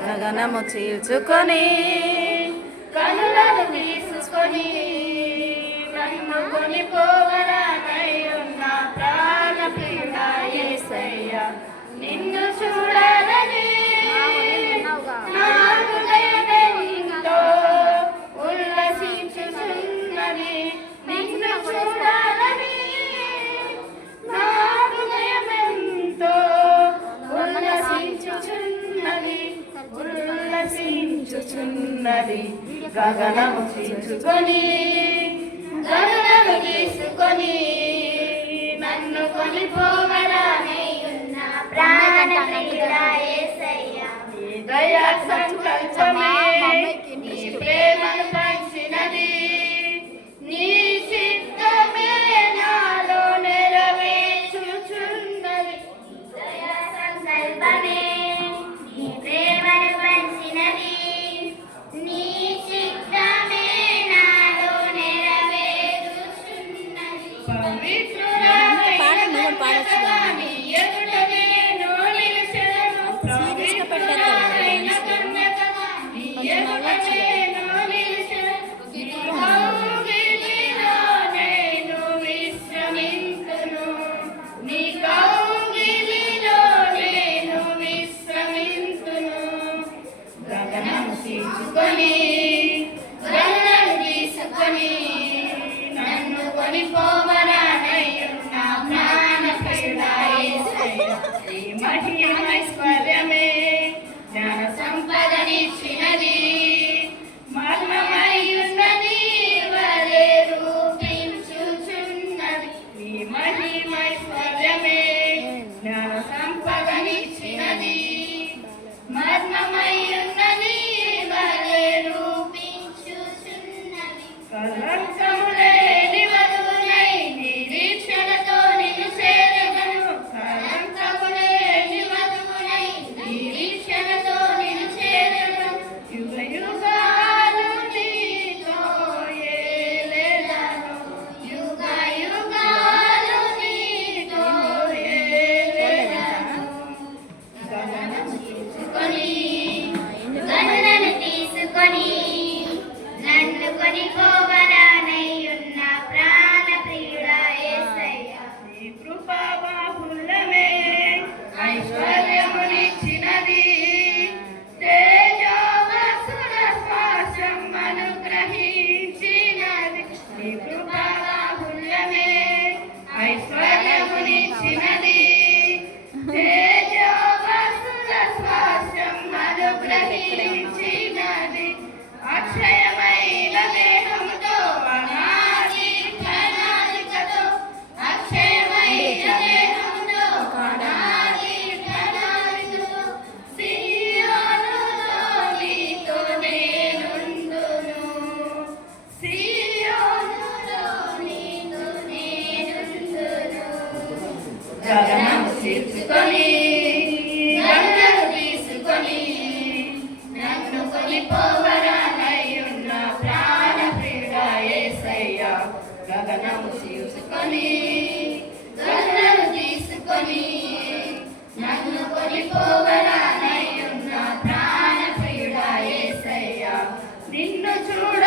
గగనము చీల్చుకొని కనులను తీసుకొని మహిమ కొనిపోవరా చేస్తున్నది గగనము తీసుకొని గగనము తీసుకొని నన్ను కొనిపోవరానేయున్న ప్రాణ దయా సంకల్పమా సంపదనిచ్చినది మర్మమయ్యున్నది వరేరు చూచున్నది నీ మహిమైశ్వర్యమే నా సంపదనిచ్చినది మర్మమయ్యున్నది Marito. తీసుకొని నన్ను తీసుకొని నన్ను కొనిపోవరా ప్రాణ ప్రియుడ ఏసయ్య. గగనము తీసుకొని నన్ను తీసుకొని నన్ను కొనిపోవరా ప్రాణ ప్రియుడ ఏసయ్య. నిన్ను చూడ